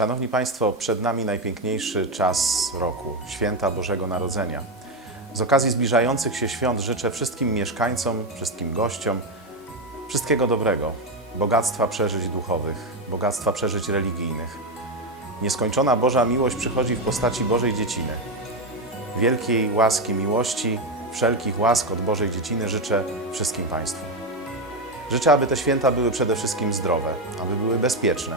Szanowni Państwo, przed nami najpiękniejszy czas roku święta Bożego Narodzenia. Z okazji zbliżających się świąt życzę wszystkim mieszkańcom, wszystkim gościom wszystkiego dobrego, bogactwa przeżyć duchowych, bogactwa przeżyć religijnych. Nieskończona Boża miłość przychodzi w postaci Bożej dzieciny. Wielkiej łaski miłości, wszelkich łask od Bożej dzieciny życzę wszystkim Państwu. Życzę, aby te święta były przede wszystkim zdrowe, aby były bezpieczne,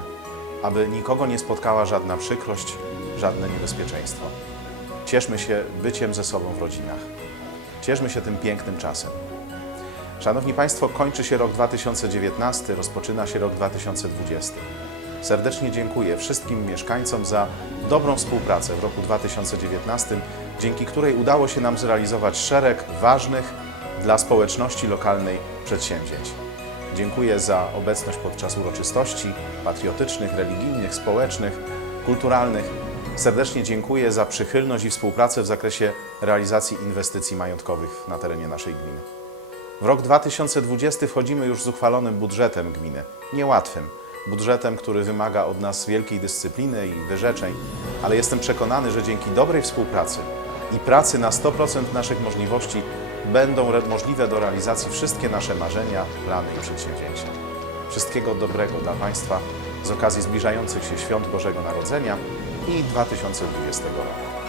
aby nikogo nie spotkała żadna przykrość, żadne niebezpieczeństwo. Cieszmy się byciem ze sobą w rodzinach. Cieszmy się tym pięknym czasem. Szanowni Państwo, kończy się rok 2019, rozpoczyna się rok 2020. Serdecznie dziękuję wszystkim mieszkańcom za dobrą współpracę w roku 2019, dzięki której udało się nam zrealizować szereg ważnych dla społeczności lokalnej przedsięwzięć. Dziękuję za obecność podczas uroczystości patriotycznych, religijnych, społecznych, kulturalnych. Serdecznie dziękuję za przychylność i współpracę w zakresie realizacji inwestycji majątkowych na terenie naszej gminy. W rok 2020 wchodzimy już z uchwalonym budżetem gminy. Niełatwym. Budżetem, który wymaga od nas wielkiej dyscypliny i wyrzeczeń, ale jestem przekonany, że dzięki dobrej współpracy i pracy na 100% naszych możliwości będą możliwe do realizacji wszystkie nasze marzenia, plany i przedsięwzięcia. Wszystkiego dobrego dla Państwa z okazji zbliżających się świąt Bożego Narodzenia i 2020 roku.